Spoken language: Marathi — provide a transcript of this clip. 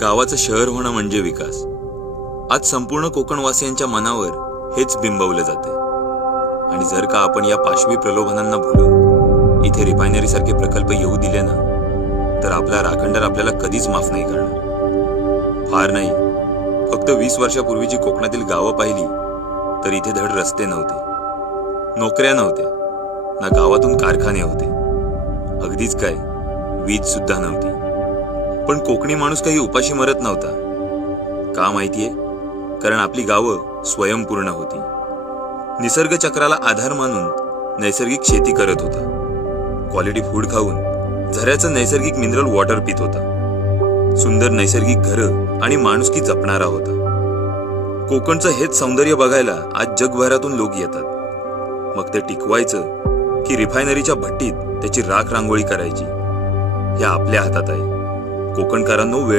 गावाचं शहर होणं म्हणजे विकास. आज संपूर्ण कोकणवासियांच्या मनावर हेच बिंबवलं जाते. आणि जर का आपण या पाशवी प्रलोभनांना भुलून इथे रिफायनरी सारखे प्रकल्प येऊ दिले ना, तर आपला राखणदार आपल्याला कधीच माफ नाही करणार. फार नाही, फक्त 20 वर्षापूर्वीची कोकणातील गावं पाहिली तर इथे धड रस्ते नव्हते, नोकऱ्या नव्हत्या, ना गावातून कारखाने होते, अगदीच काय वीज सुद्धा नव्हती. पण कोकणी माणूस काही उपाशी मरत नव्हता. का माहितीये? कारण आपली गावं स्वयंपूर्ण होती. निसर्ग चक्राला आधार मानून नैसर्गिक शेती करत होता. क्वालिटी फूड खाऊन झऱ्याचं नैसर्गिक मिनरल वॉटर पित होता. सुंदर नैसर्गिक घरं आणि माणुसकी जपणारा होता. कोकणचं हेच सौंदर्य बघायला आज जगभरातून लोक येतात. मग ते टिकवायचं की रिफायनरीच्या भट्टीत त्याची राख रांगोळी करायची, हे आपल्या हातात आहे. कोकणकरांनो, वेळ